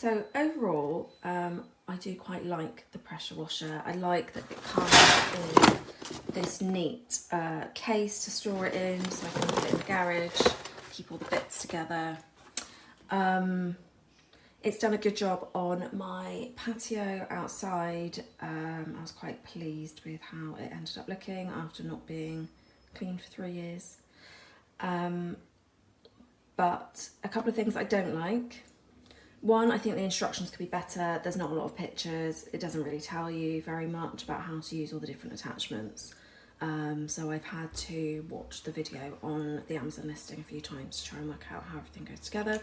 So overall, I do quite like the pressure washer. I like that it comes in this neat case to store it in, so I can put it in the garage, keep all the bits together. It's done a good job on my patio outside. I was quite pleased with how it ended up looking after not being cleaned for 3 years. But a couple of things I don't like. One, I think the instructions could be better. There's not a lot of pictures. It doesn't really tell you very much about how to use all the different attachments. So I've had to watch the video on the Amazon listing a few times to try and work out how everything goes together.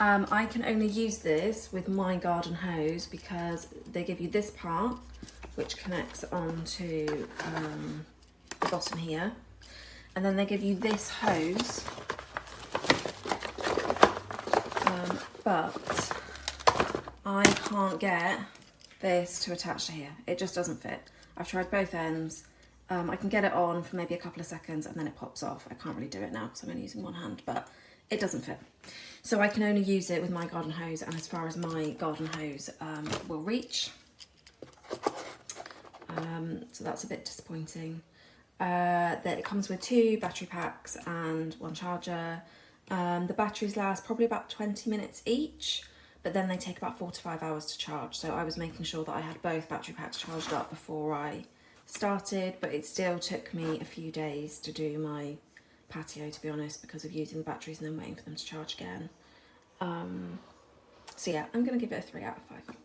I can only use this with my garden hose because they give you this part which connects onto the bottom here, and then they give you this hose, but I can't get this to attach to here. It just doesn't fit. I've tried both ends. I can get it on for maybe a couple of seconds and then it pops off. I can't really do it now because I'm only using one hand, but it doesn't fit. So I can only use it with my garden hose, and as far as my garden hose will reach. So that's a bit disappointing. That it comes with 2 battery packs and 1 charger. The batteries last probably about 20 minutes each, but then they take about 4 to 5 hours to charge. So I was making sure that I had both battery packs charged up before I started, but it still took me a few days to do my patio, to be honest, because of using the batteries and then waiting for them to charge again. So yeah, I'm going to give it a 3 out of 5.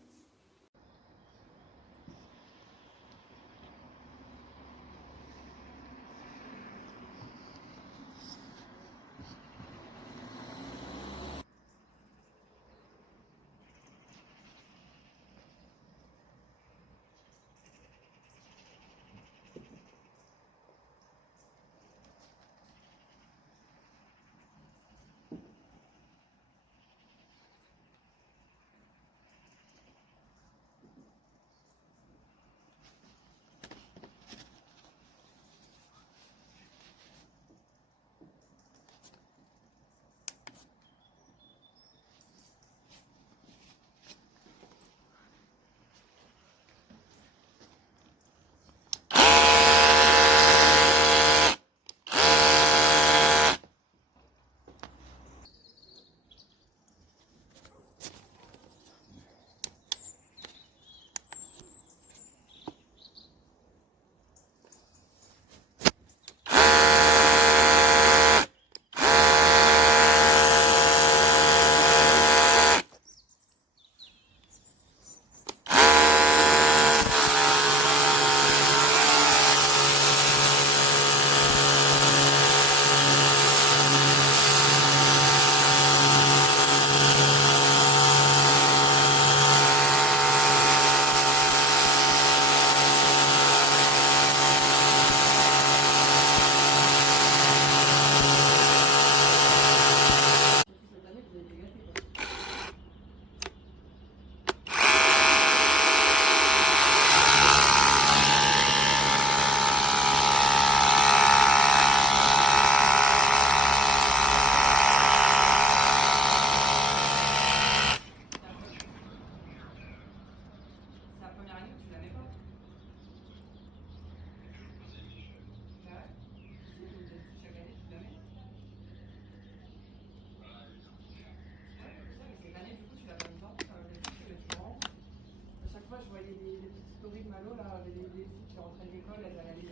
Je voyais des petites stories de Malo, là, des filles qui rentraient de l'école, elles allaient